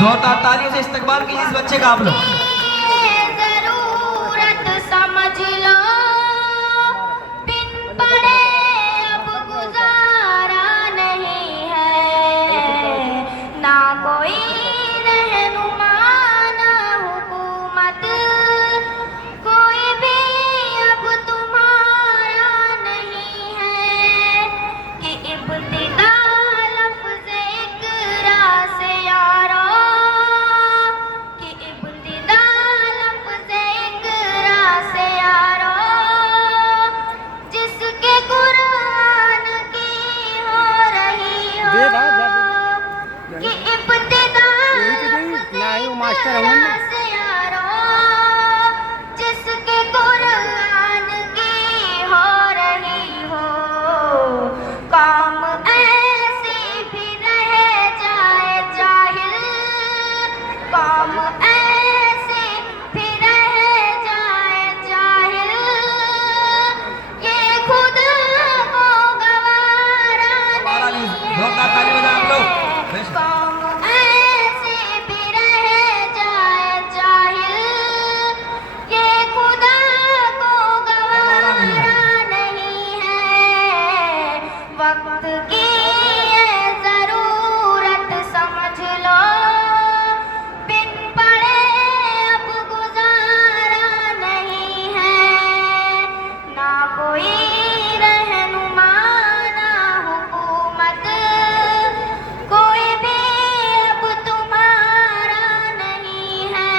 जोरदार तालियों से इस्तकबाल कीजिए इस बच्चे का आप लोग। जरूरत समझ लो, बिन पढ़े अब गुजारा नहीं है, ना कोई रहनुमा ना हुकूमत, कोई भी अब तुम्हारा नहीं है, कि इब्तिदा लफ्ज़ इक़रा से यारो, जिसके कुरान की हो रही हो, काम ऐसी भी रह जाए जाहिल, काम ऐसी भी रह जाए जाहिल, ये खुद को गवारा नहीं है, काम ऐसी भी रह जाए जाहिल, ये खुदा को गवारा नहीं है, वक्त की ये जरूरत समझ लो, बिन पढ़े अब गुजारा नहीं है, ना कोई रहनुमा ना हुकूमत, कोई भी अब तुम्हारा नहीं है,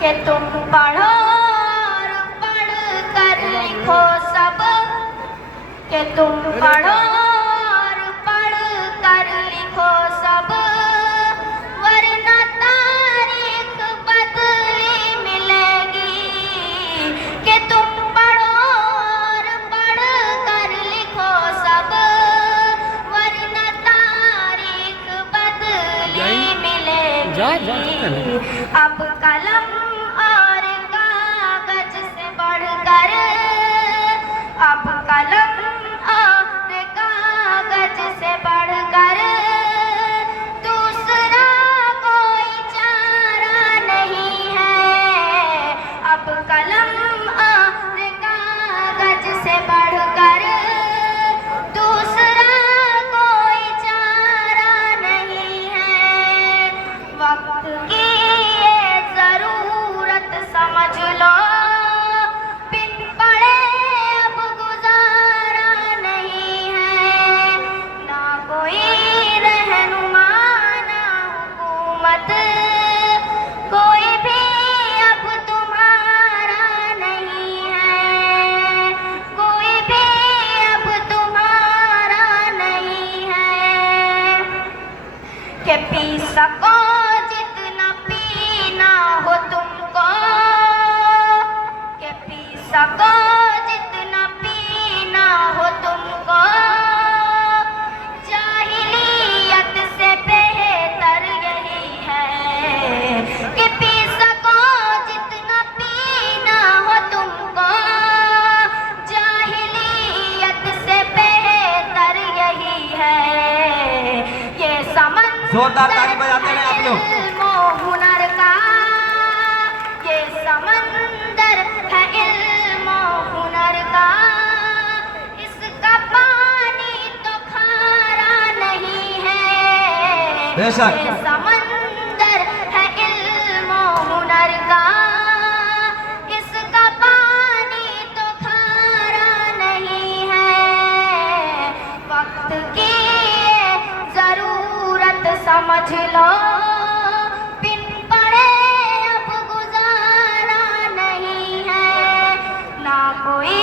कि तुम पढ़ो और पढ़ कर लिखो सब, कि तुम पढ़ो और पढ़ कर लिखो सब, वरना तारीख बदली मिलेगी, कि तुम पढ़ो और पढ़ कर लिखो सब, वरना तारीख बदली मिलेगी, अब कलम और कागज से बढ़कर, अब कलम और कागज से बढ़कर दूसरा कोई चारा नहीं है, अब कलम और कागज से बढ़कर दूसरा कोई चारा नहीं है, वक्त की ये जरूरत समझ लो, बिन पढ़े अब गुजारा नहीं है, ना कोई रहनुमा ना हुकूमत, कोई भी अब तुम्हारा नहीं है, कोई भी अब तुम्हारा नहीं है, कि पी सको जितना पीना हो तुमको, कि पी सको जितना पीना हो तुमको, जाहिलियत से बेहतर यही है, कि पी सको जितना पीना हो तुमको, जाहिलियत से बेहतर यही है, ये जोरदार ताली बजाते हैं आप लोग। इल्म और हुनर का, ये समंदर है इल्म और हुनर का, इसका पानी तो खारा नहीं है, बेशक। ये समंदर है इल्म और हुनर का, इसका पानी तो खारा नहीं है, वक्त की ये जरूरत समझ लो, बिन पढ़े अब गुजारा नहीं है, ना कोई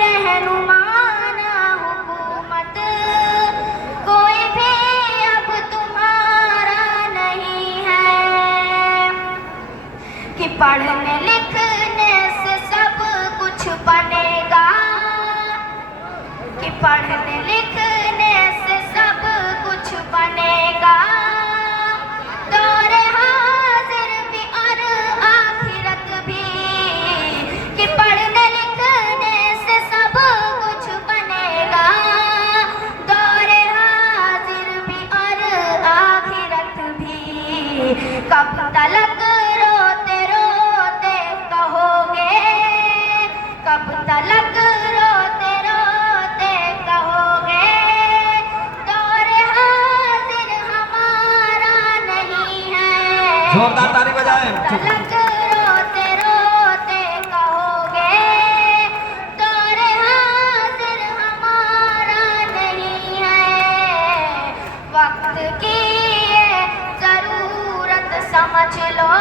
रहनुमा ना हुकूमत, कोई भी अब तुम्हारा नहीं है, कि पढ़ने लिखने से सब कुछ बनेगा, कि पढ़ने लिखने से सब कुछ बनेगा, दौरे हाजिर भी और आखिरत भी, कि पढ़ने लिखने से सब कुछ बनेगा, दौरे हाजिर भी और आखिरत जोरदार ताली बजाएं। तलक रोते रोते कहोगे दौरे हाजिर हमारा नहीं है, वक्त की ये जरूरत समझ लो,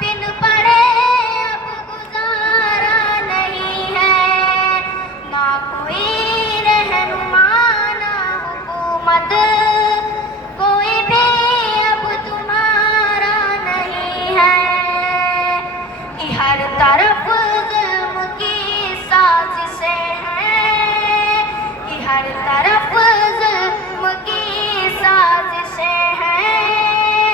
बिन पढ़े अब गुजारा नहीं है, ना कोई रहनुमा ना हुकूमत, कोई भी अब तुम्हारा नहीं है, कि हर तरफ जुल्म की साजिशें हैं, कि हर तरफ जुल्म की साजिशें हैं,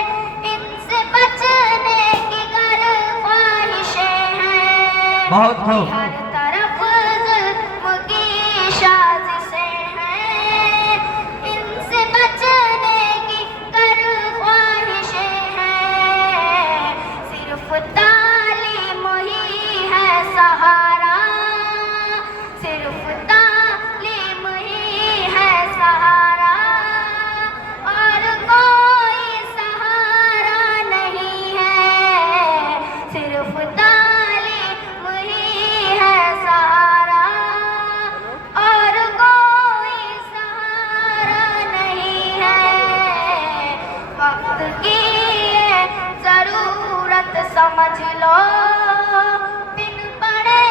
इनसे बचने की गर ख्वाहिशें हैं, बहुत कि खूब। हर तरफ जुल्म की साजिशें हैं, इनसे बचने की गर ख्वाहिशें हैं, सिर्फ तालीम ही है सहारा, सिर्फ तालीम ही है सहारा, और कोई सहारा नहीं है, सिर्फ तालीम ही है सहारा, और कोई सहारा नहीं है, वक्त की ये जरूरत समझ लो, बिन पढ़े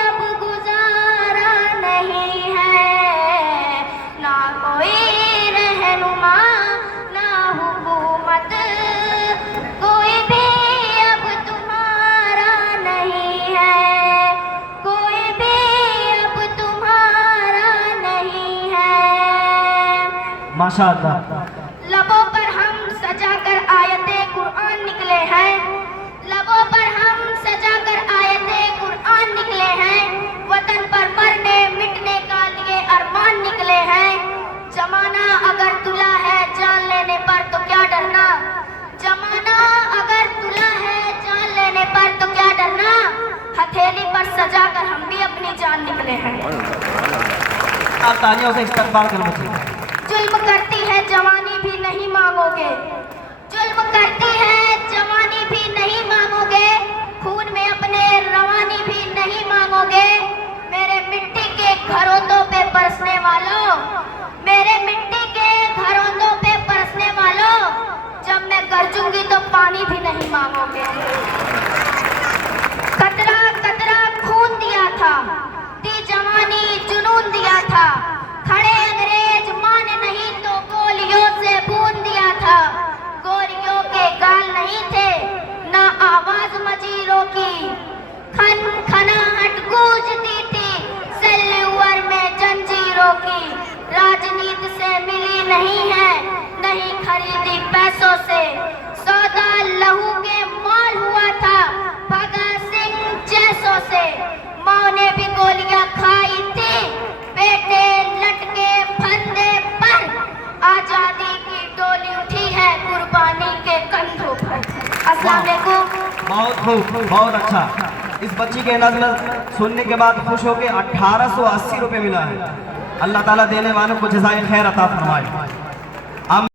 अब गुजारा नहीं है, ना कोई रहनुमा ना हुकूमत, कोई भी अब तुम्हारा नहीं है, कोई भी अब तुम्हारा नहीं है। माशाअल्लाह। लबों पर हम सजाकर आयते कुरान निकले हैं, लबों पर हम सजाकर आयते कुरान निकले हैं, वतन पर मरने मिटने का लिए अरमान निकले हैं, जमाना अगर तुला है जान लेने पर तो क्या डरना, जमाना अगर तुला है जान लेने पर तो क्या डरना, हथेली पर सजाकर हम भी अपनी जान निकले हैं। आप तालियों से इस्तकबाल करें बच्चे। जुल्म करती है जवानी भी नहीं मांगोगे, जुल्म करती है जवानी भी नहीं मांगोगे, खून में अपने रवानी भी नहीं मांगोगे, मेरे मिट्टी के घरों पे बरसने वालों, मेरे मिट्टी के घरों पे बरसने वालों, जब मैं गरजूंगी तो पानी भी नहीं मांगोगे। कतरा कतरा खून दिया था, दी जवानी जुनून दिया था, खड़े अंग्रेज मान नहीं तो गोलियों से बूंद दिया था, गोलियों के गाल नहीं थे ना आवाज मजीरों की, खन खनाहट गूंजती थी सेल्यूअर में जंजीरों की, राजनीति से मिली नहीं है नहीं खरीदी पैसों से, सौदा लहू के माल हुआ था भगत सिंह जैसों से, माँ ने भी गोलियां खाई थी, बेटे लटके फंदे पर, आजादी की डोली उठी है कुर्बानी के कंधों पर। अस्सलाम वालेकुम। बहुत खूब, बहुत अच्छा। इस बच्ची के नज़्म सुनने के बाद खुश होकर 1880 रुपये मिला है। अल्लाह ताला देने वालों को जज़ाए खैर अता फरमाए।